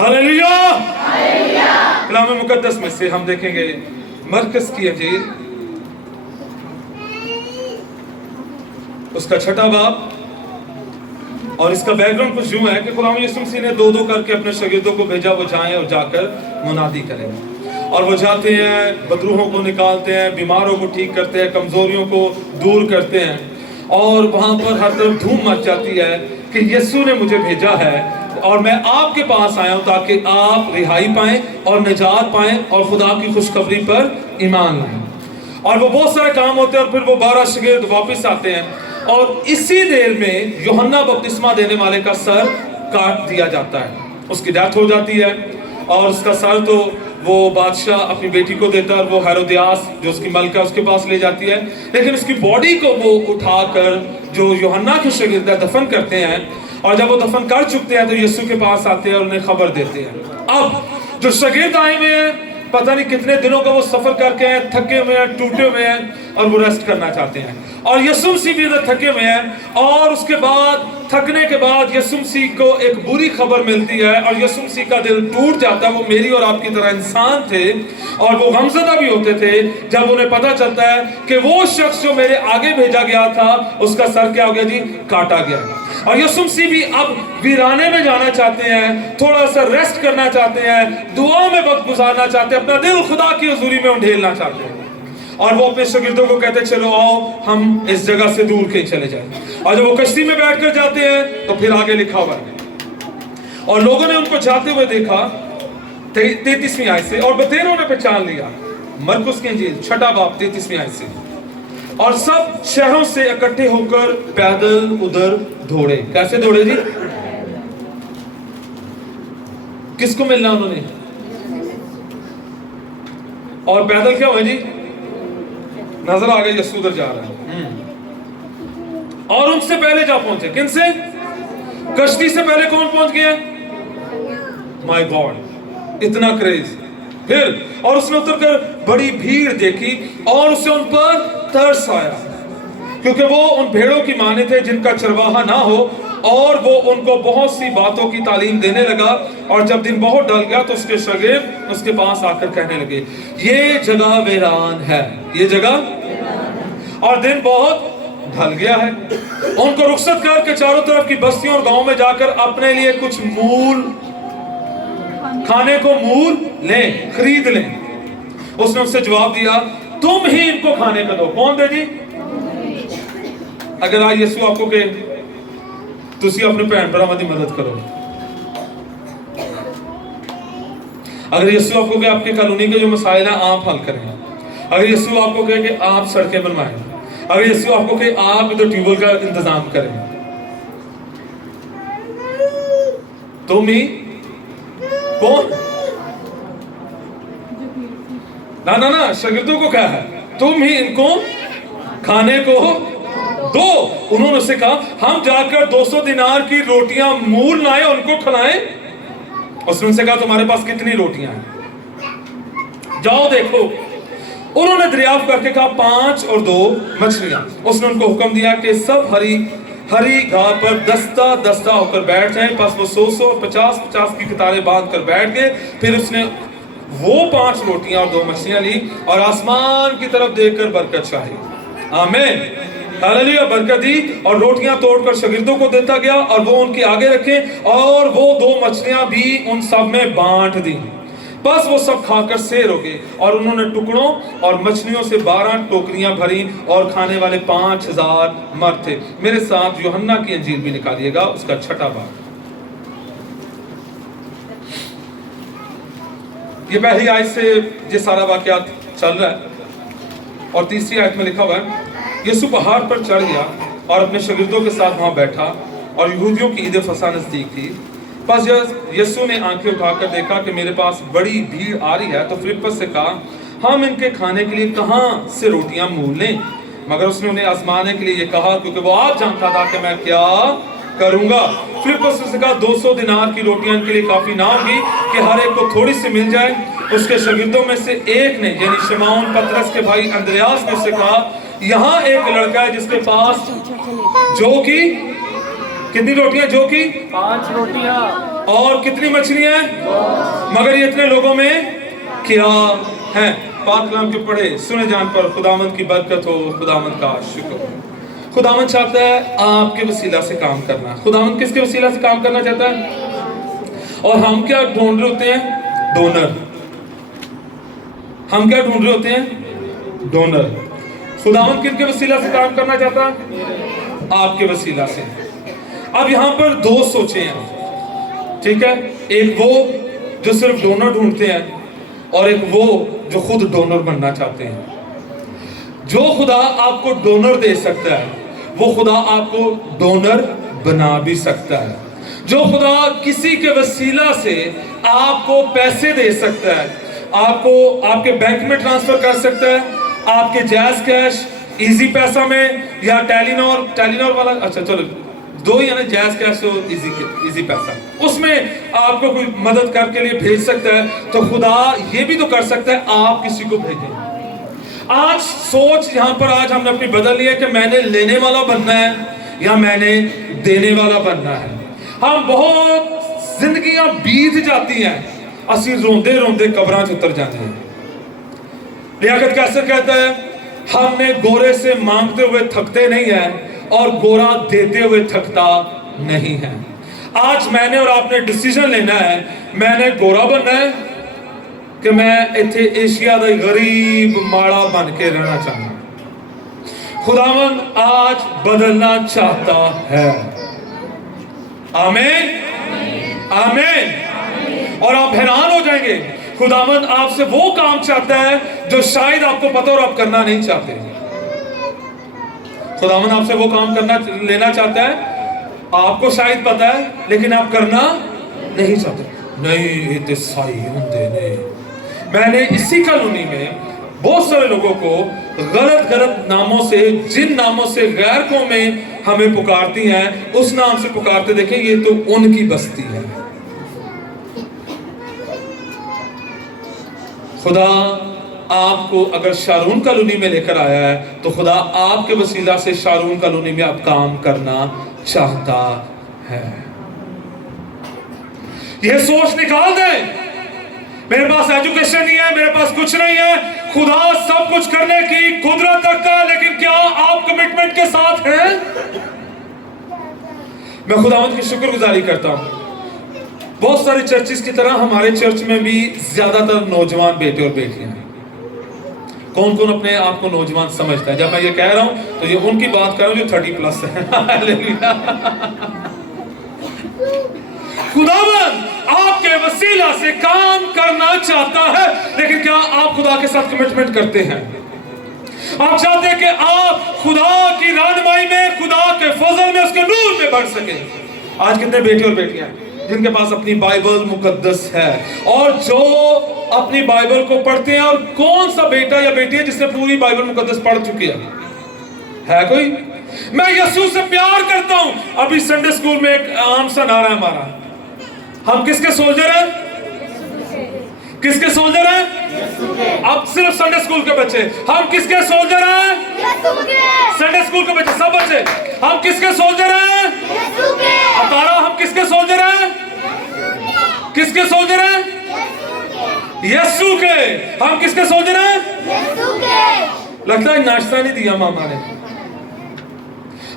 Hallelujah. कलाम मुकद्दस में से हम देखेंगे मरकस की अंजील उसका 6वां बाब, और इसका बैकग्राउंड कुछ यूं है कि गुलाम यीशु मसीह ने दो करके अपने शागिर्दों को भेजा, वो जाएं और जाकर मुनादी करें। और वो जाते हैं, बदरूहों को निकालते हैं, बीमारों को ठीक करते हैं, कमजोरियों को दूर करते हैं, और वहां पर हर तरफ धूम मच जाती है कि यीशु ने मुझे भेजा है और मैं आपके पास आया हूं ताकि आप रिहाई पाएं और निजात पाएं और खुदा की खुशखबरी पर ईमान लाएं। और वो बहुत सारे काम होते हैं और फिर वो 12 शागिर्द वापस आते हैं, और इसी देर में यूहन्ना बपतिस्मा देने वाले का सर काट दिया जाता है, उसकी डेथ हो जाती है। और उसका सर तो वो बादशाह अपनी बेटी को देता है और वो हेरोदियास जो उसकी मलका उसके पास ले जाती है, लेकिन उसकी बॉडी को वो उठाकर जो यूहन्ना के शागिर्द दफन करते हैं, और जब वो दफन कर चुकते हैं तो यीशु के पास आते हैं और उन्हें खबर देते हैं। अब जो शागिर्द आए हुए हैं, पता नहीं कितने दिनों का वो सफर करके हैं, थके हुए हैं, टूटे हुए हैं, और वो रेस्ट करना चाहते हैं। और यीशु मसीह भी इधर थके हुए हैं, और उसके बाद थकने के बाद यीशु मसीह को एक बुरी खबर मिलती है और यीशु मसीह का दिल टूट जाता है। वो मेरी और आपकी तरह इंसान थे और वो गमज़दा भी होते थे जब उन्हें पता चलता है कि वो शख्स जो मेरे आगे भेजा गया था उसका सर क्या हो गया जी, काटा गया। और यीशु मसीह भी अब वीराने में जाना चाहते हैं, थोड़ा सा रेस्ट करना चाहते हैं, दुआ में वक्त गुजारना चाहते हैं, अपना दिल खुदा की हुजूरी में उंडेलना चाहते हैं। और वो अपने शागिर्दों को कहते चलो आओ हम इस जगह से दूर कहीं चले जाएं। और जब वो कश्ती में बैठकर जाते हैं तो फिर आगे लिखा हुआ है, और लोगों ने उनको जाते हुए देखा 33वीं आयत से, और बतेरों ने पहचान लिया। मरकुस की इंजील 6वां बाब 33वीं आयत से, और सब शहरों से इकट्ठे होकर पैदल उधर दौड़े। कैसे दौड़े जी? किसको मिलना उन्होंने? और पैदल क्या हुआ जी? नजर आ गई यीशु उधर जा रहा है, और उनसे पहले जा पहुंचे। किनसे? कश्ती से पहले कौन पहुंच गया? माय गॉड, इतना क्रेज। फिर और उसने उतरकर बड़ी भीड़ देखी और उसे उन पर तरस आया, क्योंकि वो उन भेड़ों की माने थे जिनका चरवाहा ना हो, और वो उनको बहुत सी बातों की तालीम देने लगा। और जब दिन बहुत ढल गया तो उसके शागिर्द उसके पास आकर कहने लगे, ये जगह वीरान है, ये जगह, और दिन बहुत ढल गया है। उनको रुखसत करके चारों तरफ की बस्तियों और गांवों में जाकर अपने लिए कुछ मूल खाने को मूल लें, खरीद लें। उसने उससे जवाब दिया, तुम ही इनको खाने का दो। कौन दे जी? अगर आज यीशु आपको कहे तुसी अपने भैन भरावां दी मदद करो, अगर यीशु आपको कहे आपके कॉलोनी के जो मसाइल हैं आप हल करें, अगर यीशु आपको कहे कि आप सड़कें बनवाएं, अगर यीशु आपको कहे आप इधर ट्यूबवेल का इंतजाम करें, तुम ही कौन? ना शागिर्दों को क्या है, तुम ही इनको खाने को दो। उन्होंने उससे कहा हम जाकर 200 दिनार की रोटियां मूल लाएं, उनको खिलाएं। उसने उनसे कहा तुम्हारे पास कितनी रोटियां हैं? जाओ देखो। उन्होंने दरियाफ्त करके कहा 5 और 2 मछलियां। उसने उनको हुक्म दिया कि सब हरी घास पर दस्ता दस्ता होकर बैठ जाएं। बस वो 100 और 50 की कतारें बांध कर बैठ गए। फिर उसने वो 5 रोटियां और 2 मछलियां ली और आसमान की तरफ देखकर बरकत चाही। आमीन, हालेलुया। बरकत दी और रोटियां तोड़कर शागिर्दों को देता गया और वो उनके आगे रखे, और वो 2 मछलियां भी उन सब में बांट दी। बस वो सब खाकर सेर हो गए, और उन्होंने टुकड़ों और मछलियों से 12 टोकरियां भरी, और खाने वाले 5000 मर्द थे। मेरे साथ यूहन्ना की इंजील भी निकालिएगा, उसका 6वां बाब। ये पहली आयत से ये सारा वाकया चल रहा है, और 3री आयत में लिखा हुआ है, यीशु पहाड़ पर चढ़ गया और अपने शागिर्दों के साथ वहां बैठा, और यहूदियों की ईद फसह नजदीक थी। बस यीशु ने आंखें उठाकर देखा कि मेरे पास बड़ी भीड़ आ रही है, तो फिलिप्पस से कहा हम इनके खाने के लिए कहां से रोटियां मूल लें? मगर उसने उन्हें आजमाने के लिए ये कहा, क्योंकि वो आप जानता था कि मैं क्या करूंगा। फिलिप्पस ने कहा 200 दिनार की रोटियां इनके लिए काफी ना होगी कि हर एक को थोड़ी सी मिल जाए। उसके शागिर्दों में से एक ने, यानी शमौन पतरस के भाई अंद्रयास ने उससे कहा, यहाँ एक लड़का है जिसके पास जो कि कितनी रोटियां? जो कि 5 रोटियां और कितनी मछलियां हैं? मगर ये इतने लोगों में क्या है? पाक कलाम के पढ़े सुने जान पर खुदावंद की बरकत हो, खुदावंद का शुक्र हो। खुदावंद चाहता है आपके वसीला से काम करना। खुदावंद किसके वसीला से काम करना चाहता है? और हम क्या ढूंढ रहे होते हैं? डोनर। हम क्या ढूंढ रहे होते हैं? डोनर। खुदावंद किसके वसीला से काम करना चाहता है? आपके वसीला से। अब यहां पर दो सोचें हैं, ठीक है? एक वो जो सिर्फ डोनर ढूंढते हैं और एक वो जो खुद डोनर बनना चाहते हैं। जो खुदा आपको डोनर दे सकता है वो खुदा आपको डोनर बना भी सकता है। जो खुदा किसी के वसीला से आपको पैसे दे सकता है, आपको आपके बैंक में ट्रांसफर कर सकता है, आपके जैज कैश, इजी पैसा में, या टेलीनॉर वाला, अच्छा चलो दो ही है ना, जैज कैश और इजी पैसा, उसमें आपको कोई मदद करके लिए भेज सकता है। तो खुदा ये भी तो कर सकता है आप किसी को भेजें। आज सोच यहां पर आज हमने अपनी बदल ली है कि मैंने लेने वाला बनना है या मैंने देने वाला बनना है। हम बहुत जिंदगियां बीत जाती हैं, असि रोंदे रोंदे कब्रां च उतर जाते हैं। लियाकत कैसे कहता है, हमने गोरे से मांगते हुए थकते नहीं है और गोरा देते हुए थकता नहीं है। आज मैंने और आपने डिसीजन लेना है, मैंने गोरा बनना है कि मैं इत्थे एशिया का गरीब माड़ा बन के रहना चाहता। खुदावंद आज बदलना चाहता है। आमीन, आमीन। और आप हैरान हो जाएंगे, खुदावंद आपसे वो काम चाहता है जो शायद आपको पता और आप करना नहीं चाहते। खुदावंद आपसे वो काम करना लेना चाहता है, आपको शायद पता है लेकिन आप करना नहीं चाहते। नहीं ये साई होंदे ने। मैंने इसी कॉलोनी में बहुत सारे लोगों को गलत नामों से, जिन नामों से गैर कौमें हमें पुकारती हैं, उस नाम से पुकारते देखें, ये तो उनकी बस्ती है। खुदा आपको अगर शारून कॉलोनी में लेकर आया है तो खुदा आपके वसीला से शारून कॉलोनी में आप काम करना चाहता है। यह सोच निकाल दें, मेरे पास एजुकेशन नहीं है, मेरे पास कुछ नहीं है। खुदा सब कुछ करने की कुदरत रखता है, लेकिन क्या आप कमिटमेंट के साथ हैं? मैं खुदावंद की शुक्रगुजारी करता हूं। बहुत सारी चर्चिस की तरह हमारे चर्च में भी ज्यादातर नौजवान बेटे और बेटियां हैं। कौन कौन अपने आप को नौजवान समझता है? जब मैं ये कह रहा हूं तो ये उनकी बात कर रहा हूं जो 30+ है। खुदावंद आपके वसीला से काम करना चाहता है, लेकिन क्या आप खुदा के साथ कमिटमेंट करते हैं? आप चाहते हैं कि आप खुदा की रहनुमाई में, खुदा के फजल में, उसके नूर में बढ़ सके। आज कितने बेटे और बेटियां जिनके पास अपनी बाइबल मुकद्दस है और जो अपनी बाइबल को पढ़ते हैं? और कौन सा बेटा या बेटी है जिसने पूरी बाइबल मुकद्दस पढ़ चुकी है कोई? मैं यीशु से प्यार करता हूं। अभी संडे स्कूल में एक आम सा नारा है हमारा, हम किसके सोल्जर हैं? किसके सोल्जर हैं? अब सिर्फ संडे स्कूल के बच्चे, हम किसके सोल्जर हैं? संडे स्कूल के बच्चे, सब बच्चे, हम किसके सोल्जर हैं? अतारा, हम किसके सोल्जर हैं? किसके सोल्जर हैं? यीशु के। हम किसके सोल्जर हैं? यीशु के। लगता है नाश्ता नहीं दिया मामा ने।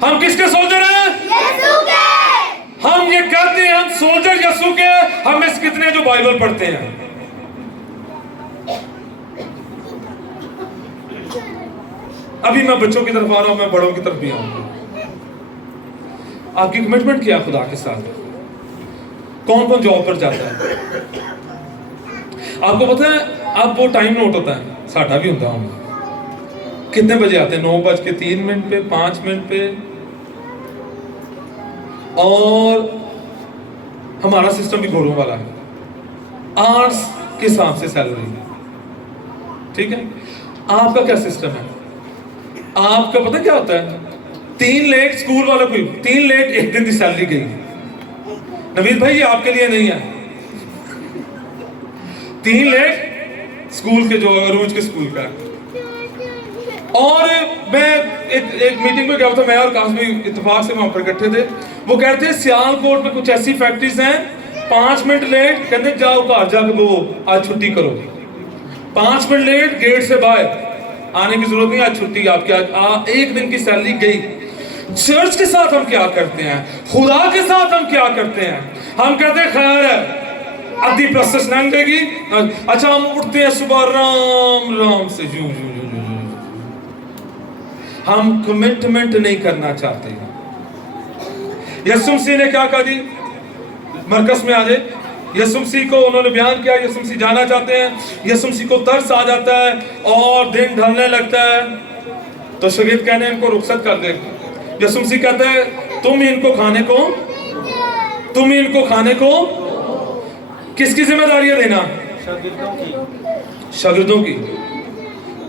हम किसके सोल्जर हैं? यीशु के। हम ये कहते हैं हम सोल्जर यीशु के। हम में से कितने जो बाइबल पढ़ते हैं? अभी मैं बच्चों की तरफ आ रहा हूं, मैं बड़ों की तरफ भी आऊंगा। आपकी कमिटमेंट क्या खुदा के साथ? कौन कौन जॉब पर जाता है? आपको पता है अब वो टाइम नोट होता है, साढ़ा भी होता है, कितने बजे आते हैं? 9:03 पे, 5 मिनट पे। और हमारा सिस्टम भी घोड़ों वाला है, आवर्स के हिसाब से सैलरी, ठीक है? आपका क्या सिस्टम है? आपका पता क्या होता है? 3 लेट स्कूल वालों को 3 लेट एक दिन की सैलरी गई। नवीद भाई ये आपके लिए नहीं है। 3 लेट स्कूल के, जो अरूज के स्कूल का। और मैं एक मीटिंग में गया था, मैं और कासमी इत्तेफाक से वहां पर इकट्ठे थे। वो कहते हैं सियालकोट में कुछ ऐसी फैक्ट्रीज हैं 5 मिनट लेट कहते जाओ घर जाके वो आज छुट्टी करो। 5 मिनट लेट गेट से बाहर आने की जरूरत नहीं, आज छुट्टी आपकी, आज एक दिन की सैलरी गई। चर्च के साथ हम क्या करते हैं, खुदा के साथ हम क्या करते हैं? हम कहते हैं खैर है आधी प्रोसेस लंघ देगी। अच्छा हम उठते हैं सुबह राम राम से जू जू जू जू जू। हम कमिटमेंट नहीं करना चाहते। यीशु मसीह ने क्या कहा जी, मरकस में आ जाए, यीशु मसीह को उन्होंने बयान किया, यीशु मसीह जाना चाहते हैं, यीशु मसीह को तरस आ जाता है और दिन ढलने लगता है, तो शागिर्द कहने इनको रुखसत कर दे। यीशु मसीह कहते हैं तुम इनको खाने को किसकी जिम्मेदारी है देना? शागिर्दों की,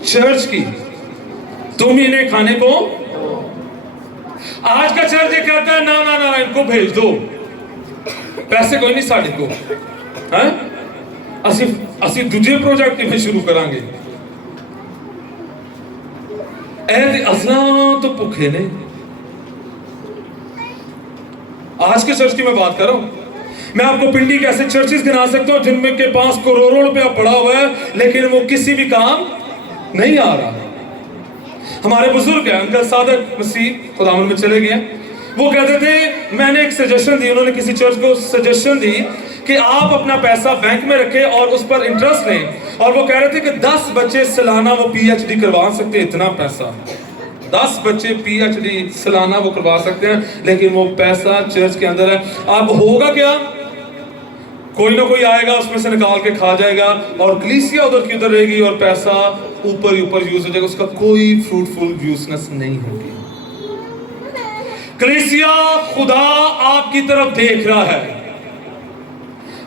चर्च की। तुम इन्हें खाने को। आज का चर्च ये कहता है ना ना ना इनको भेज दो, पैसे कोई नहीं साढ़े को है, असि दूजे प्रोजेक्ट में शुरू करांगे। असला तो भुखे ने। आज के चर्च की मैं बात कर रहा हूं। मैं आपको पिंडी के ऐसे चर्चेस गिना सकता हूं जिनमें के पास करोड़ों रुपया पड़ा हुआ है लेकिन वो किसी भी काम नहीं आ रहा। हमारे बुजुर्ग हैं अंकल सादक मसीह खुदावन में चले गए, वो कहते थे, मैंने एक सजेशन दी, उन्होंने किसी चर्च को सजेशन दी कि आप अपना पैसा बैंक में रखें और उस पर इंटरेस्ट लें, और वो कह रहे थे कि 10 बच्चे सालाना वो पीएचडी करवा सकते हैं। इतना पैसा, 10 बच्चे पीएचडी सालाना वो करवा सकते हैं, लेकिन वो पैसा चर्च के अंदर है। अब होगा क्या, कोई ना कोई आएगा उसमें से निकाल के खा जाएगा और कलीसिया उधर की उधर रहेगी और पैसा ऊपर ही ऊपर यूज हो जाएगा, उसका कोई फ्रूटफुल यूजनेस नहीं होगी। कलीसिया खुदा आपकी तरफ देख रहा है।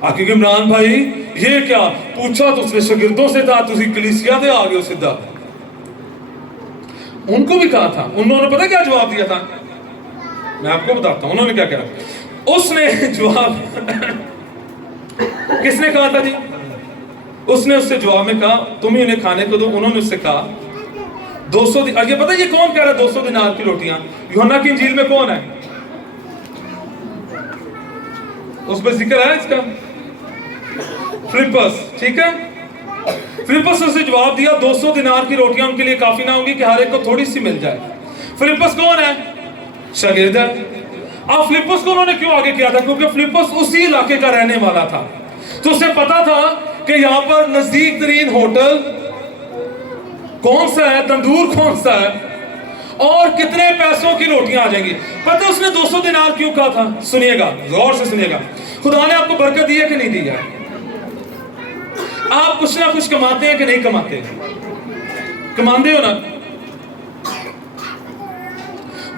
क्योंकि इमरान भाई ये क्या पूछा तो उसने शागिर्दों से था, तुझे कलीसिया दे आ गए सीधा। उनको भी कहा था, उन्होंने पता क्या जवाब दिया था, मैं आपको बताता हूं उन्होंने क्या कहा। उसने जवाब किसने कहा था जी? उसने उससे जवाब में कहा तुम ही उन्हें खाने को दो। उन्होंने उससे कहा 200 ये पता ये कौन कह रहा है 200 दिनार की रोटियां? यूहन्ना की इंजील में कौन है? उस पर जिक्र है इसका, फिलिप्पस, ठीक है। फिलिप्पस ने उसे जवाब दिया 200 दिनार की रोटियां उनके लिए काफी ना होंगी कि हर एक को थोड़ी सी मिल जाए। फिलिप्पस कौन है? शागिर्द है। अब फिलिप्पस को उन्होंने क्यों आगे किया था? क्योंकि फिलिप्पस उसी इलाके का रहने वाला था, तो उसे पता था कि यहाँ पर नजदीक तरीन होटल कौन सा है, तंदूर कौन सा है और कितने पैसों की रोटियां आ जाएंगी। पता उसने 200 दिनार क्यों कहा था? सुनिएगा, गौर से सुनिएगा। खुदा ने आपको बरकत दी है कि नहीं दी है? आप कुछ ना कुछ कमाते हैं कि नहीं कमाते? कमाते हो ना।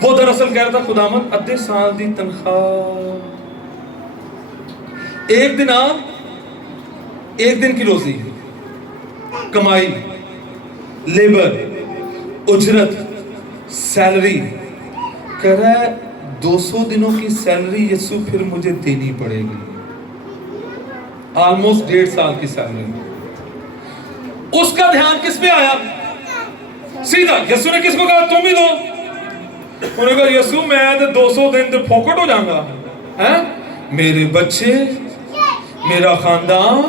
वो दरअसल कह रहा था खुदामंद अद्धे साल दी तनख्वाह, एक दिन आप, एक दिन की रोजी, कमाई, लेबर, उजरत, सैलरी, कह रहा है 200 दिनों की सैलरी यीशु फिर मुझे देनी पड़ेगी। ऑलमोस्ट 1.5 साल की सैलरी। उसका ध्यान किस पे आया? सीधा यीशु ने किसको कहा तुम ही दो? उन्होंने कहा यीशु मैं तो 200 दिन तो फोकट हो जाऊंगा, हैं? मेरे बच्चे, मेरा खानदान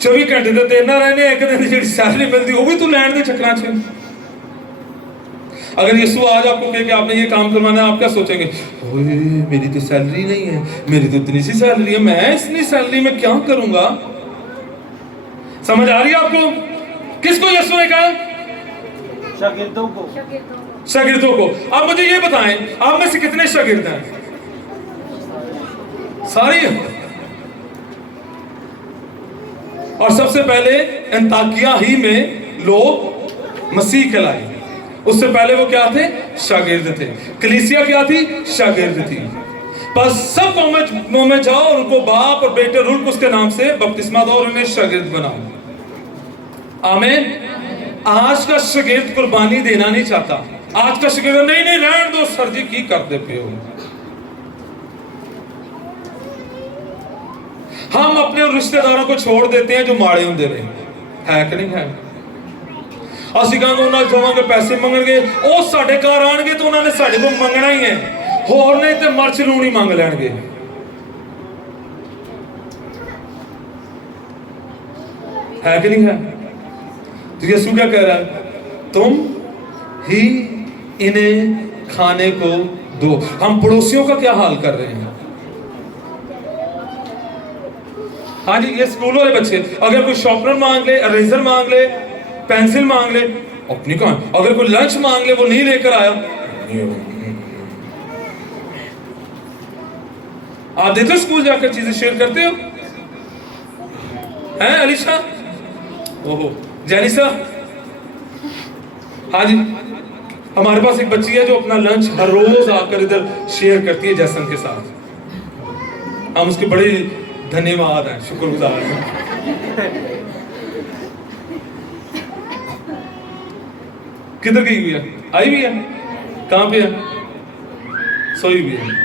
24 घंटे तो तेरे ना रहने, एक दिन जी सैलरी मिलती वो भी तू लैंड दे चक्रा च। अगर यीशु आज आपको कहे कि आपने ये काम करवाना है, आप क्या सोचेंगे? ओए मेरी तो सैलरी नहीं है, मेरी तो इतनी सी सैलरी है, मैं इतनी सैलरी में क्या करूंगा? समझ आ रही है आपको? किसको यीशु ने कहा? शागिर्दों को। शागिर्दों को। अब मुझे ये बताएं आप में से कितने शागिर्द हैं? सारे। और सबसे पहले अंताकिया ही में लोग मसीह कहलाए, उससे पहले वो क्या थे? शागिर्द थे। कलीसिया क्या थी? शागिर्द थी। बस सब कौमों में जाओ और उनको बाप और बेटे रूल उसके नाम से बपतिस्मा दो और उन्हें शागिर्द बनाओ। आमीन। आज का शागिर्द कुर्बानी देना नहीं चाहता। आज का शागिर्द नहीं नहीं रहने दो सर जी की करते पे हो। हम अपने रिश्तेदारों को छोड़ देते हैं जो माड़े होंगे रहे, है कि नहीं है? ਅਸੀਂ ਕਹਿੰਦੇ ਉਹਨਾਂ ਜਾਵਾਂਗੇ ਪੈਸੇ ਮੰਗਣਗੇ, ਉਹ ਸਾਡੇ ਘਰ ਆਣਗੇ ਤਾਂ ਉਹਨਾਂ ਨੇ ਸਾਡੇ ਕੋਲ ਮੰਗਣਾ ਹੀ ਹੈ, ਹੋਰ ਨਹੀਂ ਤੇ ਮਰਚ ਲੂਣੀ ਮੰਗ ਲੈਣਗੇ। है कि नहीं है? तो यीशु क्या कह रहा है? तुम ही इन्हें खाने को दो। हम पड़ोसियों का क्या हाल कर रहे हैं? हाँ जी, ये स्कूल वाले बच्चे अगर कोई शॉर्पनर मांग ले, इरेजर मांग ले, पेंसिल मांग ले, अपनी कहां, अगर कोई लंच मांग ले वो नहीं लेकर आया, आप देते हो स्कूल जाकर चीजें शेयर करते हो? हैं अलीशा? ओहो जैनिसा? हाँ जी, हमारे पास एक बच्ची है जो अपना लंच हर रोज आकर इधर शेयर करती है जैसन के साथ। हम उसके बड़े धन्यवाद हैं, शुक्रगुजार हैं। किधर गई हुई है? आई हुई है? कहां पे है? सोई हुई है।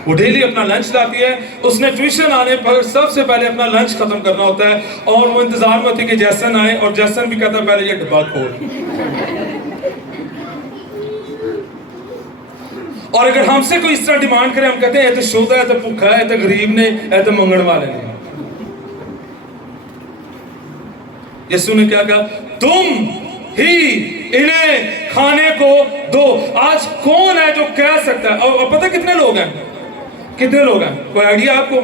वो डेली अपना लंच लाती है। उसने ट्यूशन आने पर सबसे पहले अपना लंच खत्म करना होता है और वो इंतजार में होती है कि जैसन आए, और जैसन भी कहता है पहले ये डब्बा खोल। और अगर हमसे कोई इस तरह डिमांड करे, हम कहते हैं ये तो शोधा है, तो भूखा है, तो गरीब ने, ये तो मंगण वाले ने। यीशु ने क्या कहा? तुम ही इन्हें खाने को दो। आज कौन है जो कह सकता है? और पता कितने लोग हैं? कितने लोग हैं? कोई आइडिया आपको?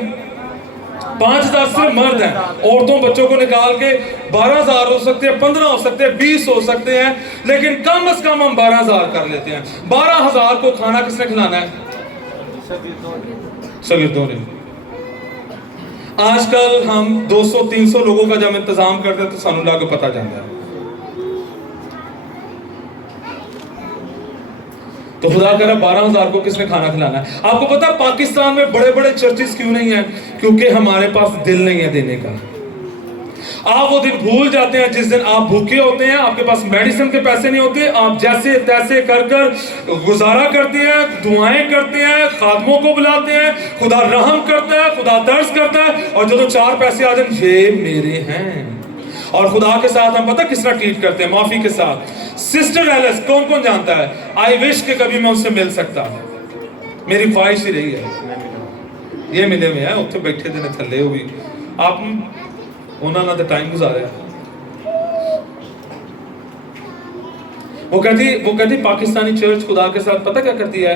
5,000 सिर्फ मर्द हैं। औरतों बच्चों को निकाल के 12,000 हो सकते हैं, 15 हो सकते हैं, 20 हो सकते हैं, लेकिन कम से कम हम 12,000 कर लेते हैं। 12,000 को खाना किसने खिलाना है? शागिर्दों ने। आजकल हम 200-300 लोगों का जब इंतजाम करते हैं तो सानू लाग पता जाता है। तो खुदा कह रहा 12,000 को किसने खाना खिलाना है? आपको पता है पाकिस्तान में बड़े बड़े चर्चेस क्यों नहीं है? क्योंकि हमारे पास दिल नहीं है देने का। आप वो दिन भूल जाते हैं जिस दिन आप भूखे होते हैं, आपके पास मेडिसिन के पैसे नहीं होते, आप जैसे तैसे कर कर गुजारा करते हैं, दुआएं करते हैं, खादमों को बुलाते हैं, खुदा रहम करता है, खुदा दर्ज करता है, और जो 4 पैसे आ जाए ये मेरे हैं। और खुदा के साथ हम पता किस तरह ट्रीट करते हैं? माफी के साथ। सिस्टर एलिस कौन कौन जानता है? आई विश के कभी मैं उससे मिल सकता, मेरी ख्वाहिश ही रही है। ये मिले हुए हैं, उत्थे बैठे देने थले हो भी आप उन्होंने तो टाइम गुजारा। वो कहती पाकिस्तानी चर्च खुदा के साथ पता क्या करती है?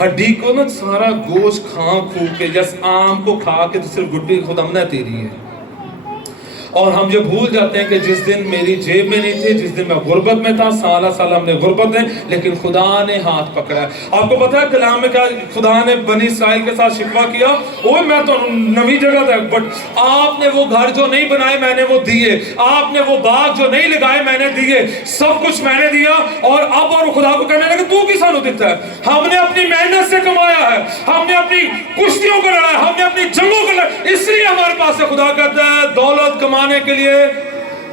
हड्डी को ना सारा गोश्त खा खू के, जैसे आम को खा के तो सिर्फ गुड्डी खुदामना तेरी है। और हम जो भूल जाते हैं कि जिस दिन मेरी जेब में नहीं थी, जिस दिन मैं गुर्बत में था, साला साला हमने गुर्बत है, लेकिन खुदा ने हाथ पकड़ा है। आपको पता है कलाम में क्या खुदा ने बनी इस्राइल के साथ शिकवा किया? ओए मैं तो नवी जगह था, बट आपने वो घर जो नहीं बनाए मैंने वो दिए, आपने वो बाग जो नहीं लगाए मैंने दिए, सब कुछ मैंने दिया। और अब और खुदा को कहने लगे तू किसानों देता है? हमने अपनी मेहनत से कमाया है, हमने अपनी कुश्तियों को लड़ा, हमने अपनी जंगों को लड़ा, इसलिए हमारे पास है। खुदा कहता है दौलत कमाने के लिए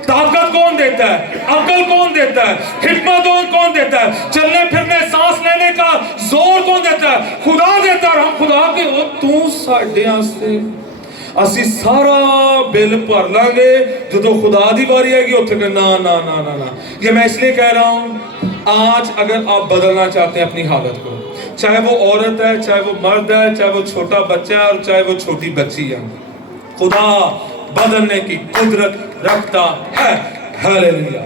ताकत कौन देता है? अकल कौन देता है? हिम्मत कौन देता है? चलने फिरने सांस लेने का जोर कौन देता है? खुदा देता है। हम खुदा के हो तू साडे वास्ते ਅਸੀਂ सारा बिल भर लांगे, जो खुदा दी बारी आएगी उत्थे ना ना ना ना ना। ये मैं इसलिए कह रहा हूं, आज अगर आप बदलना चाहते हैं अपनी हालत को, चाहे वो औरत है, चाहे वो मर्द है, चाहे वो छोटा बच्चा है, और चाहे वो छोटी बच्ची है, खुदा बदलने की कुदरत रखता है। हालेलुया।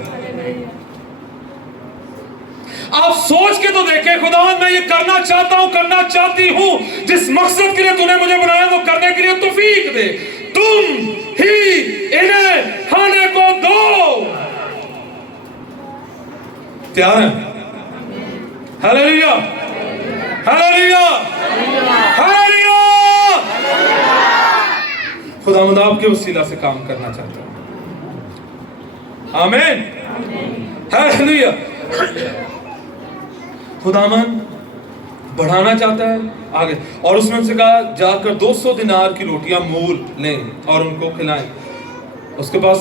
आप सोच के तो देखें, खुदा मैं ये करना चाहता हूं, करना चाहती हूं, जिस मकसद के लिए तूने मुझे बनाया वो करने के लिए तौफीक दे। तुम ही इन्हें खाने को दो। तैयार है? Hallelujah, hallelujah, hallelujah. खुदावंद आपके वसीला से काम करना चाहता हूं। आमीन, हालेलुया। खुदावंद बढ़ाना चाहता है आगे, और उसने उनसे कहा जाकर 200 दिनार की रोटियां मूल लें और उनको खिलाएं। उसके पास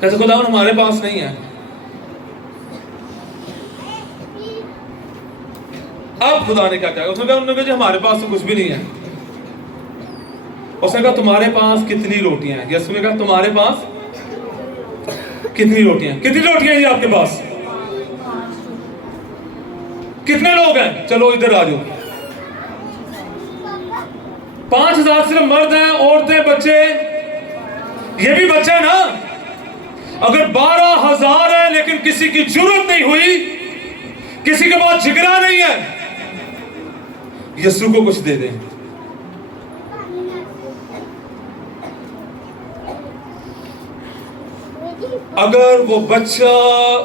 कहते खुदावंद हमारे पास नहीं है। अब खुदा ने क्या कहा? उसने कहा उन्होंने कहा हमारे पास तो कुछ भी नहीं है। उसने कहा तुम्हारे पास कितनी रोटियां हैं? यीशु ने कहा तुम्हारे पास कितनी रोटियां? कितनी रोटियां हैं आपके पास? कितने लोग हैं? चलो इधर आ जाओ। 5,000 सिर्फ मर्द हैं, औरतें बच्चे ये भी बच्चा ना, अगर 12,000 है लेकिन किसी की जरूरत नहीं हुई, किसी के पास जिगरा नहीं है, यीशु को कुछ दे दें। अगर वो बच्चा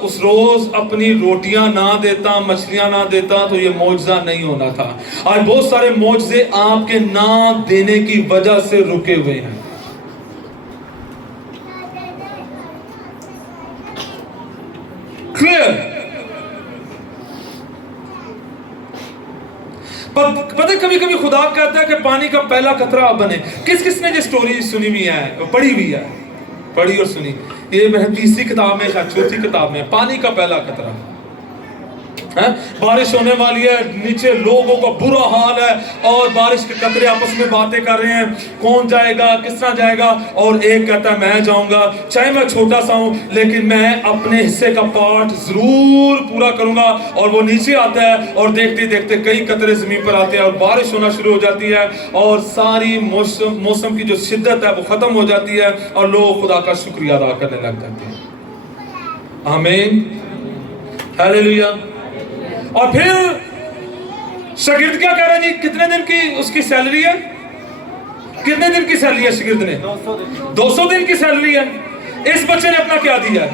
उस रोज अपनी रोटियां ना देता, मछलियां ना देता, तो ये मौजज़ा नहीं होना था। आज बहुत सारे मौजज़े आपके ना देने की वजह से रुके हुए हैं। क्लियर? पता कभी कभी खुदा कहता है कि पानी का पहला कतरा आप बने। किस किसने ये स्टोरी सुनी हुई है, पढ़ी हुई है? पढ़ी और सुनी। ये मैंने तीसरी किताब में, शायद चौथी किताब में, पानी का पहला कतरा है। बारिश होने वाली है, नीचे लोगों का बुरा हाल है और बारिश के कतरे आपस में बातें कर रहे हैं, कौन जाएगा, किस तरह जाएगा। और एक कहता है मैं जाऊंगा, चाहे मैं छोटा सा हूं लेकिन मैं अपने हिस्से का पार्ट जरूर पूरा करूंगा। और वो नीचे आता है और देखते देखते कई कतरे जमीन पर आते हैं और बारिश होना शुरू हो जाती है और सारी मौसम की जो शिद्दत है वो खत्म हो जाती है और लोग खुदा का शुक्रिया अदा करने लग जाते हैं। आमीन, हालेलुया। और फिर शागिर्द क्या कह रहा है जी? कितने दिन की उसकी सैलरी है? कितने दिन की सैलरी है शागिर्द ने? 200 दिन की सैलरी है। इस बच्चे ने अपना क्या दिया है?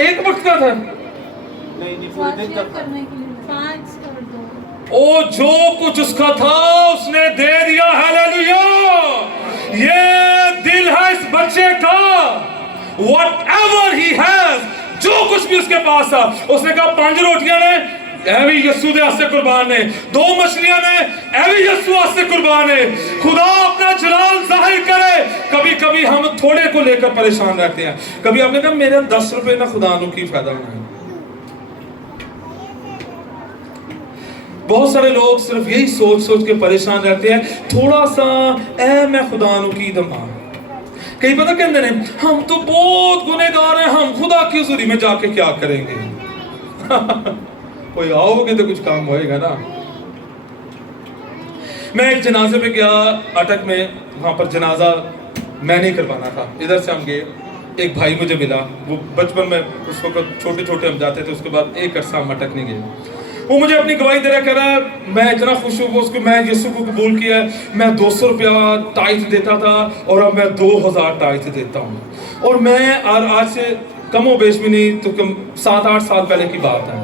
एक वक्त का था। ओ जो कुछ उसका था उसने दे दिया। हालेलुया। ये दिल है इस बच्चे का। Whatever he has, जो कुछ भी उसके पास था, उसने कहा 5 रोटियां ने भी यीशु दे वास्ते कुर्बान है, 2 मछलियां ने भी यीशु वास्ते कुर्बान है। खुदा अपना जलाल जाहिर करे। कभी कभी हम थोड़े को लेकर परेशान रहते हैं। कभी आपने कहा मेरे 10 रुपए ना खुदा नु की फायदा होना है। बहुत सारे लोग सिर्फ यही सोच सोच के परेशान रहते हैं, थोड़ा सा मैं खुदा नु की दमा। कई पता कहते हैं हम तो बहुत गुनहगार हैं, हम खुदा की हुजूरी में जाके क्या करेंगे? कोई आओगे तो कुछ काम होएगा ना। मैं एक जनाजे पे गया अटक में, वहां पर जनाजा मैं नहीं करवाना था। इधर से हम गए, एक भाई मुझे मिला, वो बचपन में उस वक्त छोटे छोटे हम जाते थे, उसके बाद एक अरसा हम अटक नहीं गए। वो मुझे अपनी गवाही दे रहा, कह रहा मैं इतना खुश हूँ उसको, मैं यीशु को कबूल किया है। मैं 200 रुपया टाइथ देता था और अब मैं 2000 टाइथ देता हूँ। और मैं आज से कमो बेश भी नहीं तो 7-8 साल पहले की बात है।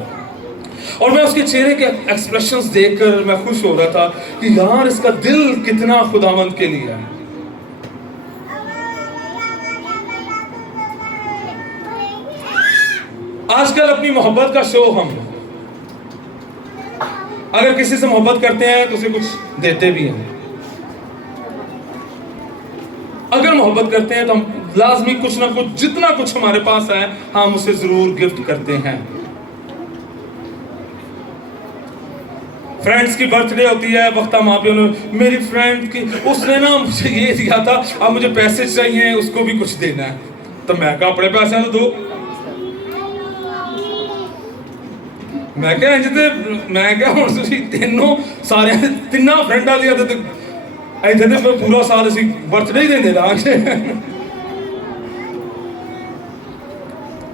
और मैं उसके चेहरे के एक्सप्रेशंस देखकर मैं खुश हो रहा था कि यार इसका दिल कितना खुदावंद के लिए है। आजकल अपनी मोहब्बत का शो, हम अगर किसी से मोहब्बत करते हैं तो उसे कुछ देते भी हैं। अगर मोहब्बत करते हैं तो हम लाजमी कुछ ना कुछ, जितना कुछ हमारे पास है, हम उसे जरूर गिफ्ट करते हैं। फ्रेंड्स की बर्थडे होती है, वक्त माँ पे मेरी फ्रेंड की उसने ना मुझे ये दिया था, अब मुझे पैसे चाहिए, उसको भी कुछ देना है। तो मैं कहा अपने पैसे तो दो। मैं क्या तीनों सारे तिना फ्रेंडा लिया तो ऐसे मैं पूरा साल असी बर्थडे ही देने लागे।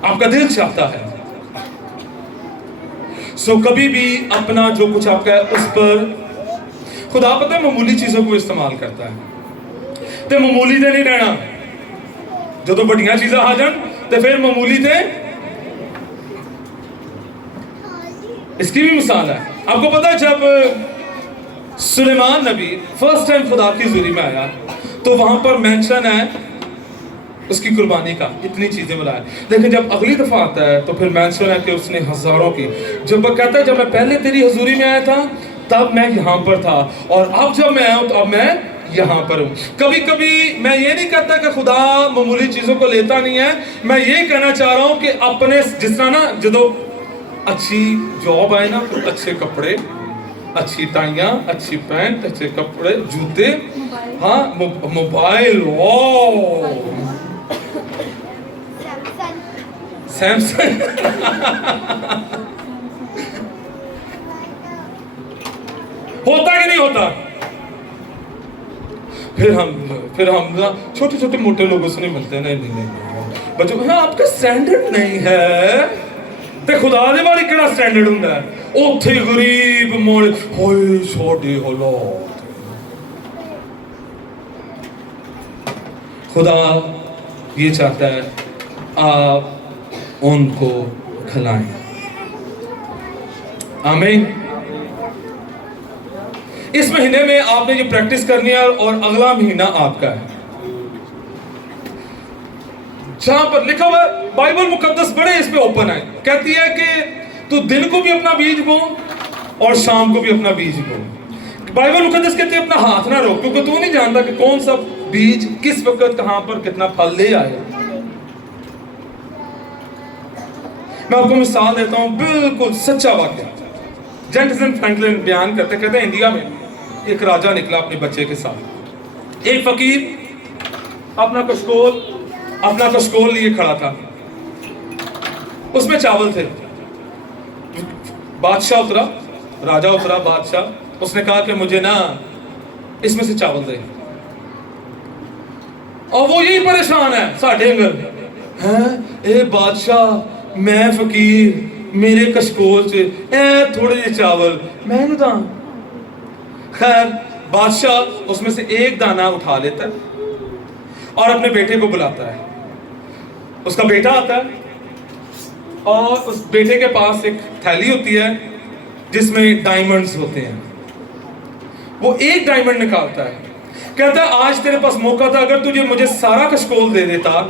आपका दिल चाहता है। सो कभी भी अपना जो कुछ आपका है उस पर खुदा पता है मामूली चीजों को इस्तेमाल करता है। तो मामूली दे नहीं रहना, जो तो बड़ियां चीजें आ जान तो फिर मामूली थे। इसकी भी मिसाल है। आपको पता है जब सुलेमान नबी फर्स्ट टाइम खुदा की हुजूरी में आया तो वहां पर मेंशन है उसकी कुर्बानी का, इतनी चीजें बुलाए। लेकिन जब अगली दफा आता है तो फिर मेंशन है कि उसने हजारों की। जब वो कहता है जब मैं पहले तेरी हुजूरी में आया था तब मैं यहाँ पर था और अब जब मैं आया हूं तो अब मैं यहाँ पर हूँ। कभी कभी मैं ये नहीं कहता कि खुदा मामूली चीजों को लेता नहीं है। मैं ये कहना चाह रहा हूँ कि अपने जिस तरह ना जो अच्छी जॉब आए ना, तो अच्छे कपड़े, अच्छी टाइयां, अच्छी पैंट, अच्छे कपड़े, जूते, हाँ मोबाइल, सैमसंग होता कि नहीं होता? फिर हम ना छोटे छोटे मोटे लोगों से नहीं मिलते, नहीं नहीं नहीं बच्चों, हाँ आपका स्टैंडर्ड नहीं है ते खुदा दे बारे केड़ा स्टैंडर्ड हुंदा है ओथे गरीब मोड़े होए छोटे हालात। खुदा ये चाहता है आप उनको खिलाएं। आमीन। इस महीने में आपने ये प्रैक्टिस करनी है और अगला महीना आपका है। जहां पर लिखा हुआ बाइबल मुकद्दस बड़े इस पे ओपन है, कहती है कि तू दिन को भी अपना बीज बो और शाम को भी अपना बीज बो। बाइबल मुकद्दस कहती है अपना हाथ ना रोक, क्योंकि तू नहीं जानता कि कौन सा बीज किस वक्त कहां पर कितना फल ले आए। मैं आपको मिसाल देता हूं, बिल्कुल सच्चा वाक्य। जेफरसन फ्रैंकलिन बयान करते, कहते हैं इंडिया में एक राजा निकला अपने बच्चे के साथ। एक फकीर अपना कशकोल लिए खड़ा था, उसमें चावल थे। बादशाह उतरा, राजा उतरा, बादशाह, उसने कहा कि मुझे ना इसमें से चावल दे। और वो यही परेशान है साढ़े अंगर हैं, ए बादशाह मैं फकीर, मेरे कशकोल से ए थोड़े जे चावल मैं दा। खैर बादशाह उसमें से एक दाना उठा लेता है और अपने बेटे को बुलाता है। उसका बेटा आता है और उस बेटे के पास एक थैली होती है जिसमें डायमंड्स होते हैं। वो एक डायमंड निकालता है, कहता है आज तेरे पास मौका था, अगर तुझे मुझे सारा कशकोल दे देता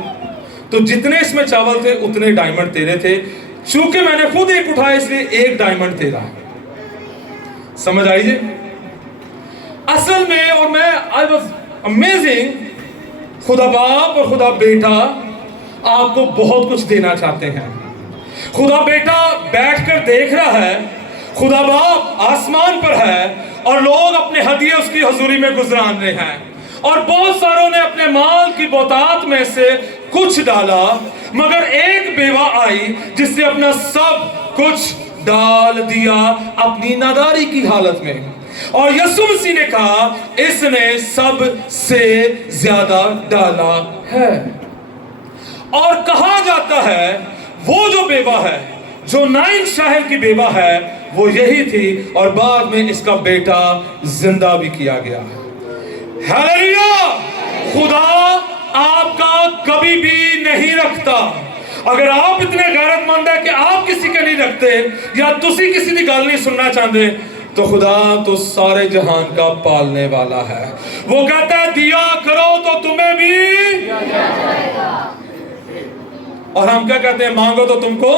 तो जितने इसमें चावल थे उतने डायमंड तेरे थे। चूंकि मैंने खुद एक उठाया इसलिए एक डायमंड तेरा। समझ आई जी? असल में, और मैं आई वाज अमेजिंग, खुदा बाप और खुदा बेटा आपको बहुत कुछ देना चाहते हैं। खुदा बेटा बैठकर देख रहा है, खुदा बाप आसमान पर है और लोग अपने हदिये उसकी हजूरी में गुजरान रहे हैं। और बहुत सारों ने अपने माल की बहुतात में से कुछ डाला, मगर एक बेवा आई जिसने अपना सब कुछ डाल दिया अपनी नादारी की हालत में। और यीशु मसीह ने कहा इसने सब से ज्यादा डाला है। और कहा जाता है वो जो बेवा है, जो नाइन शहर की बेवा है, वो यही थी और बाद में इसका बेटा जिंदा भी किया गया। हालेलुया! खुदा आपका कभी भी नहीं रखता। अगर आप इतने गैरतमंद है कि आप किसी का नहीं रखते या तुसी किसी की गल नहीं सुनना चाहते, तो खुदा तो सारे जहान का पालने वाला है। वो कहता है दिया करो तो तुम्हें भी, और हम क्या कहते हैं, मांगो तो तुमको।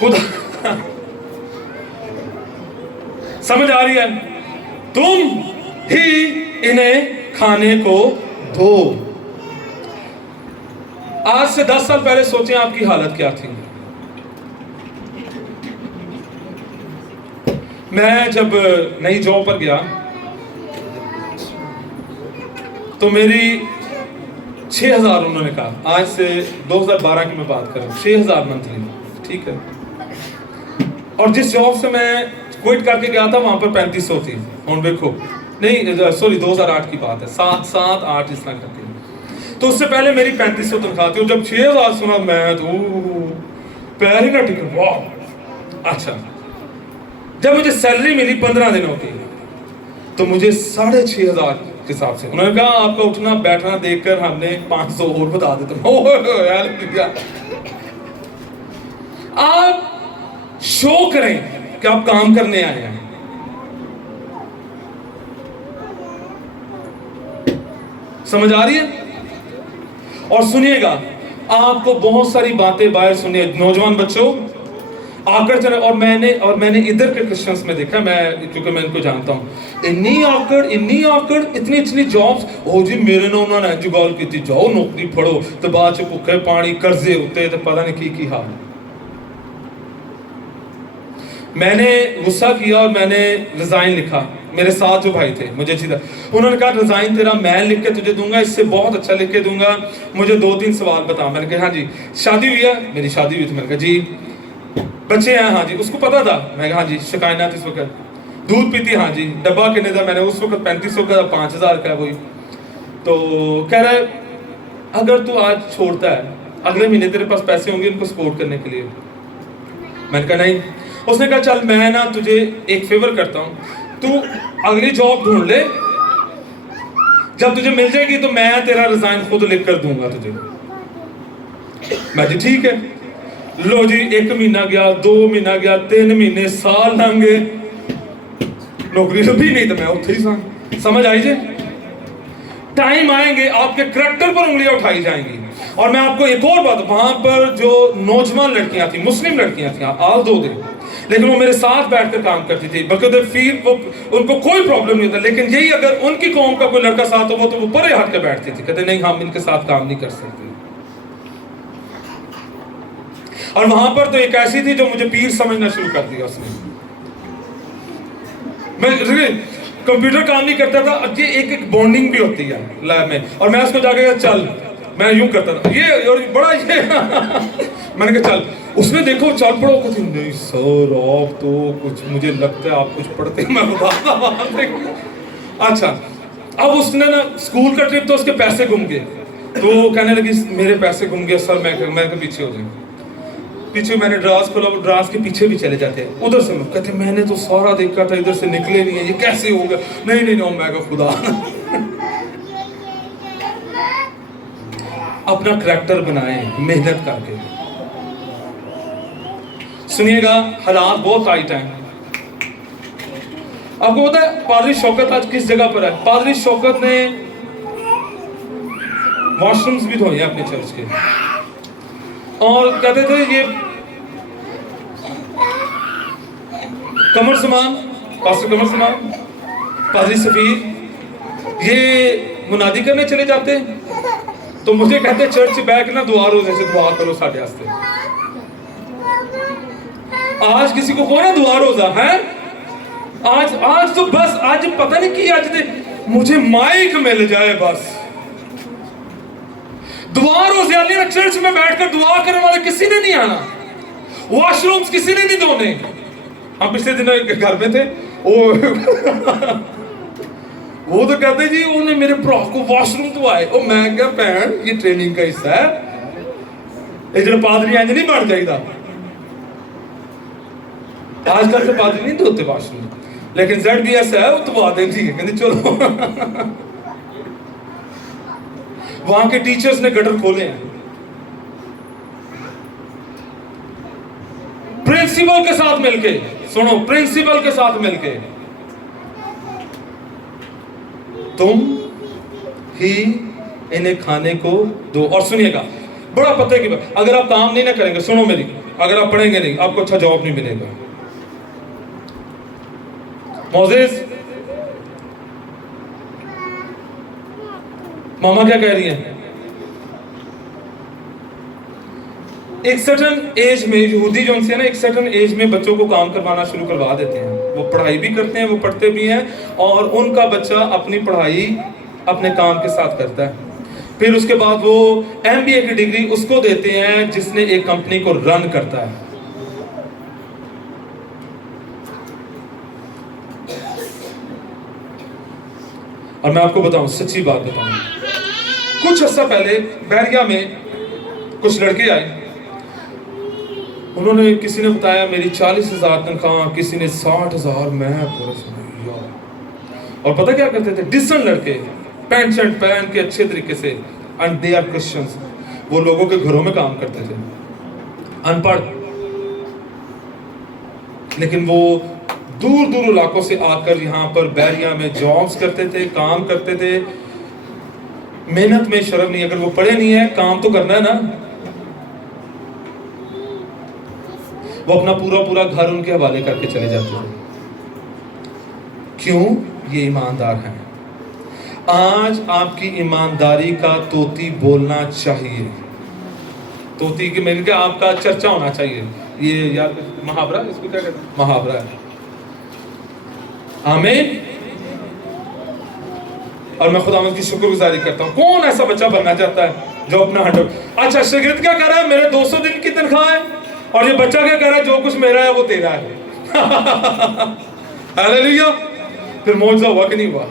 खुदा समझ आ रही है? तुम ही इन्हें खाने को दो। आज से 10 साल पहले सोचें आपकी हालत क्या थी। मैं जब नई जॉब पर गया तो मेरी 6,000 उन्होंने कहा, आज से 2012 की मैं बात कर रहा हूँ, 6,000 मंथली, ठीक है। और जिस जॉब से मैं क्विट करके गया था वहां पर 3500 थी। और देखो, नहीं सॉरी 2008 की बात है, 7-8 इस तरह करके। तो उससे पहले मेरी 3500 तनख्वाह थी। और जब 6,000 सुना मैं तो पैर ही ना टिके। वाह! अच्छा, जब मुझे सैलरी मिली 15 दिनों की, तो मुझे 6,500 के हिसाब से उन्होंने कहा आपका उठना बैठना देखकर हमने 500 और बता देते। आप शो करें कि आप काम करने आए हैं। समझ आ रही है? और सुनिएगा, आपको बहुत सारी बातें बाहर सुनिए नौजवान बच्चों आकर चले। और मैंने इधर के क्रिश्चियंस में देखा, मैं क्योंकि मैं इनको जानता हूँ, इन्नी आकड़ इतनी जॉब्स हो जी। मेरे ना उन्होंने जुगाल की थी, जाओ नौकरी फड़ो तो बाद च भुखे पानी कर्जे उत्ते तो पता नहीं की हाल। मैंने गुस्सा किया और मैंने रिजाइन लिखा। मेरे साथ जो भाई थे मुझे अच्छी तरह, उन्होंने कहा रिजाइन तेरा मैं लिख के तुझे दूंगा, इससे बहुत अच्छा लिख के दूंगा, मुझे 2-3 सवाल बता। मैंने कहा हाँ जी। शादी हुई है? मेरी शादी हुई थी। मैंने कहा जी। बच्चे हैं? हाँ जी। उसको पता था? मैं कहा हाँ जी। शिकायत इस वक्त? दूध पीती, हाँ जी, डब्बा कितने था, मैंने उस वक्त 3500 का, 5000 का वही। तो कह रहा है अगर तू आज छोड़ता है, अगले महीने तेरे पास पैसे होंगे उनको सपोर्ट करने के लिए। मैंने कहा नहीं। उसने कहा चल मैं ना तुझे एक फेवर करता हूँ, तू अगली जॉब ढूंढ ले, जब तुझे मिल जाएगी तो मैं तेरा रिजाइन खुद लिख कर दूंगा तुझे। मैं जी ठीक है। लो जी, 1 महीना गया, 2 महीना गया, 3 महीने, साल लंघ गए, नौकरी तो भी नहीं, तो मैं उत्थे ही सा। समझ आई जे? टाइम आएंगे आपके करैक्टर पर उंगलियां उठाई जाएंगी। और मैं आपको एक और बात, वहां पर जो नौजवान लड़कियां थी, मुस्लिम लड़कियां थी, आल दो दे, लेकिन वो मेरे साथ बैठकर काम करती थी, बल्कि फील वो उनको कोई प्रॉब्लम नहीं होता। लेकिन यही अगर उनकी कौम का कोई लड़का साथ हो तो वो परे हट के बैठती थी, कहते नहीं हम इनके साथ काम नहीं कर सकते। और वहां पर तो एक ऐसी थी जो मुझे पीर समझना शुरू कर दिया उसने। मैं कंप्यूटर काम नहीं करता था, ये एक बॉन्डिंग भी होती है लैब में, और मैं उसको जाके चल, मैं यूं करता था ये, और बड़ा ये मैंने कहा चल, उसने देखो चल पड़ो, कुछ नहीं सर आप तो कुछ, मुझे लगता है आप कुछ पढ़ते हैं, मैं बताता। अच्छा, अब उसने ना स्कूल का ट्रिप तो उसके पैसे गुम गए, तो वो कहने लगी मेरे पैसे गुम गए सर, मैं पीछे हो जाऊँ। पीछे मैंने ड्रास खोला, वो ड्रास के पीछे भी चले जाते हैं, उधर से कहते मैंने तो सारा देखा था, इधर से निकले नहीं है, ये कैसे हो गया? नहीं नहीं नहीं, मैं खुदा अपना करैक्टर बनाए मेहनत करके। सुनिएगा, हालात बहुत टाइट हैं। आपको पता है पादरी शौकत आज किस जगह पर है? पादरी शौकत ने वॉशरूम्स भी धोए अपने चर्च के, और कहते थे ये कमर समान, पास्टर कमर समान, पादरी सफीर, ये मुनादी करने चले जाते, तो मुझे कहते चर्च बैक ना दुआ रोज ऐसे दुआ करो साढ़े वास्ते। आज किसी को कौन है दुआ रोजा है? आज तो बस आज पता नहीं कि आज दे मुझे माइक मिल जाए बस। दुआ रोजे वाली ना चर्च में बैठकर दुआ करने वाले किसी ने नहीं आना, वॉशरूम्स किसी ने नहीं धोने। हम पिछले दिनों एक घर में थे, वो तो कहते जी उन्हें मेरे भरा को वॉशरूम तो आए, और मैं क्या भैन ये ट्रेनिंग का हिस्सा है, ये जो पादरी इंज नहीं बन जाएगा। आजकल तो पादरी नहीं धोते वॉशरूम, लेकिन ZBS है वो तो आते ठीक है, कहते चलो वहां के टीचर्स ने गटर खोले हैं, प्रिंसिपल के साथ मिलके, सुनो प्रिंसिपल के साथ मिलके तुम ही इन्हें खाने को दो। और सुनिएगा बड़ा पता है कि अगर आप काम नहीं ना करेंगे, सुनो मेरी, अगर आप पढ़ेंगे नहीं आपको अच्छा जॉब नहीं मिलेगा। मोजेस मामा क्या कह रही है? एक सर्टन एज में यहूदी जो उनसे ना एक सर्टन एज में बच्चों को काम करवाना शुरू करवा देते हैं, वो पढ़ाई भी करते हैं, वो पढ़ते भी हैं, और उनका बच्चा अपनी पढ़ाई अपने काम के साथ करता है। फिर उसके बाद वो MBA की डिग्री उसको देते हैं जिसने एक कंपनी को रन करता है। और मैं आपको बताऊं, सच्ची बात बताऊं, कुछ अर्सा पहले बैरिया में कुछ लड़के आए, उन्होंने किसी ने बताया मेरी 40,000 तनख्वाह, किसी ने 60,000, मैं और पता क्या करते थे? डिसेंट लड़के, पैंट शर्ट पहन के अच्छे तरीके से, एंड दे आर क्रिश्चियंस, वो लोगों के घरों में काम करते थे, अनपढ़, लेकिन वो दूर दूर इलाकों से आकर यहाँ पर बैरिया में जॉब्स करते थे, काम करते थे, मेहनत में शर्म नहीं, अगर वो पढ़े नहीं है काम तो करना है ना। वो अपना पूरा घर उनके हवाले करके चले जाते थे। क्यों? ये ईमानदार हैं। आज आपकी ईमानदारी का तोती बोलना चाहिए, तोती के मिल के आपका चर्चा होना चाहिए। ये यार मुहावरा, इसको क्या कहते हैं? मुहावरा है। आमीन। और मैं खुदावंद की शुक्रगुजारी करता हूँ। कौन ऐसा बच्चा बनना चाहता है जो अपना 100? अच्छा, शागिर्द क्या कर रहा है? मेरे 200 दिन की तनख्वाह है, और ये बच्चा क्या कर रहा है? जो कुछ मेरा है वो तेरा है। हालेलुया। फिर मौजूदा हुआ कि नहीं हुआ?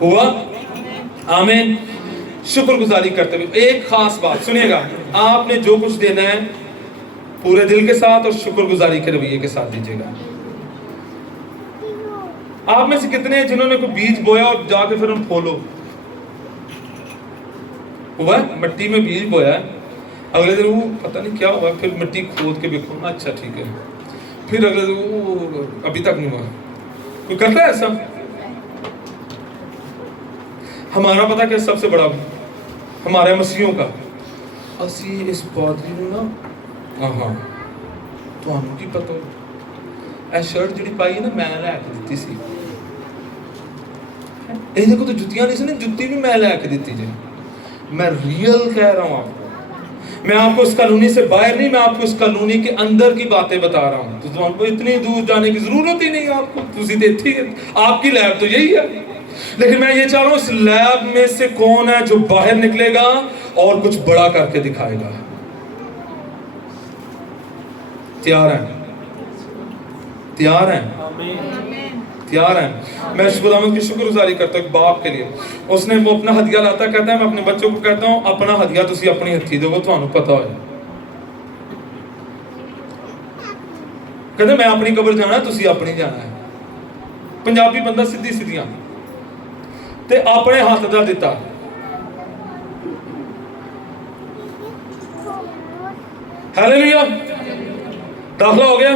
हुआ। आमीन। शुक्रगुजारी करते हुए एक खास बात सुनिएगा, आपने जो कुछ देना है पूरे दिल के साथ और शुक्रगुजारी के रवैये के साथ दीजिएगा। आप में से कितने हैं जिन्होंने कोई बीज बोया और जाके फिर उन खोलो? हुआ? मट्टी में बीज बोया है, अगले दिन वो पता नहीं क्या हुआ, फिर मिट्टी खोद के देखो, अच्छा ठीक है, फिर अगले दिन वो अभी तक नहीं हुआ। कोई करता है ऐसा? हमारा पता क्या सबसे बड़ा हमारे मसीहों का असी इस पादरी ਨੂੰ ਨਾ ਤੁਹਾਨੂੰ ਕੀ ਪਤਾ ਇਹ ਸ਼ਰਟ ਜਿਹੜੀ ਪਾਈ ਹੈ ਨਾ ਮੈਂ ਲੈ ਕੇ ਦਿੱਤੀ ਸੀ, ਇਹਦੇ ਕੋਲ ਤਾਂ ਜੁੱਤੀਆਂ ਨਹੀਂ ਸੀ ਨਾ, ਜੁੱਤੀ भी मैं ਲੈ ਕੇ ਦਿੱਤੀ जी। मैं रियल कह रहा हूँ आपको, मैं आपको इस कॉलोनी से बाहर नहीं, मैं आपको इस कॉलोनी के अंदर की बातें बता रहा हूँ। तो आपको इतनी दूर जाने की जरूरत ही नहीं है, आपको तुसी देती है, आपकी लैब तो यही है। लेकिन मैं ये चाह रहा हूँ इस लैब में से कौन है जो बाहर निकलेगा और कुछ बड़ा करके दिखाएगा। तैयार हैं? तैयार हैं? तैयार हैं? मैं खुदावंद की शुक्रगुजारी करता हूँ बाप के लिए, उसने वो अपना हदिया लाता, कहता है मैं अपने बच्चों को कहता हूँ अपना हदिया तुसी अपनी हथी दो, थानू पता है। कहते मैं अपनी कब्र जाना है, तुसी अपनी जाना है। पंजाबी बंदा सीधी सीधियां ते अपने हाथ दा दिता। हालेलुया। दाखला हो गया,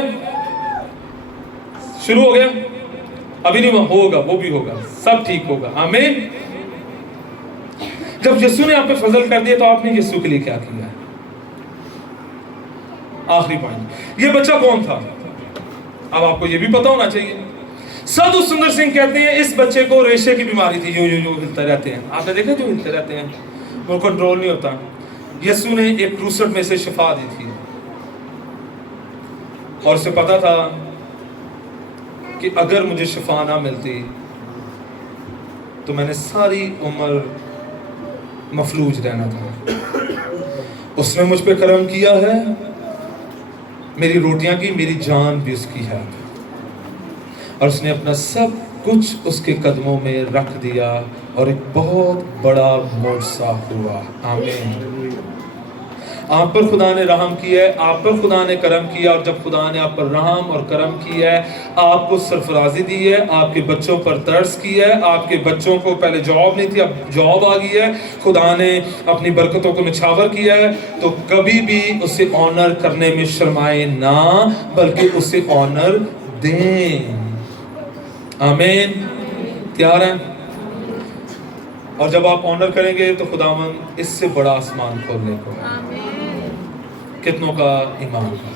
शुरू हो गया, अभी नहीं हुआ, होगा, वो भी होगा, सब ठीक होगा। आमीन। जब यीशु ने आप पे फजल कर दिया तो आपने यीशु के लिए क्या किया? आखिरी पॉइंट, ये बच्चा कौन था? अब आपको ये भी पता होना चाहिए। साधु सुंदर सिंह कहते हैं इस बच्चे को रेशे की बीमारी थी, यूं यूं यूं हिलते रहते हैं, आपने देखा जो हिलते रहते हैं, वो कंट्रोल नहीं होता। यीशु ने एक 63 में से शिफा दी थी और उसे पता था कि अगर मुझे शिफा ना मिलती तो मैंने सारी उम्र मफलूज रहना था। उसने मुझ पे करम किया है, मेरी रोटियां की, मेरी जान भी उसकी है, और उसने अपना सब कुछ उसके कदमों में रख दिया और एक बहुत बड़ा मोर्चा हुआ। आमीन। आप पर खुदा ने रहम किया है, आप पर खुदा ने करम किया, और जब खुदा ने आप पर रहम और करम किया है, आपको सरफराजी दी है, आपके बच्चों पर तरस किया है, आपके बच्चों को पहले जॉब नहीं थी अब जॉब आ गई है, खुदा ने अपनी बरकतों को निछावर किया है, तो कभी भी उसे ऑनर करने में शर्माए ना, बल्कि उसे ऑनर दें। आमीन। तैयार हैं? और जब आप ऑनर करेंगे तो खुदावंद इससे बड़ा आसमान खोलने को। कितनों का ईमान का?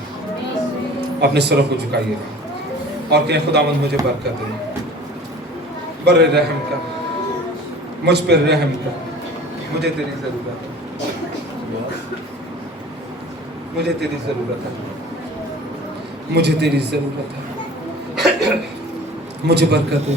अपने सरों को झुकाइएगा और कहें खुदावंद मुझे बरकत दे, बर्रे रहम कर, मुझ पर रहम कर, मुझे तेरी जरूरत है, मुझे तेरी जरूरत है, मुझे तेरी जरूरत है, मुझे बरकत दे।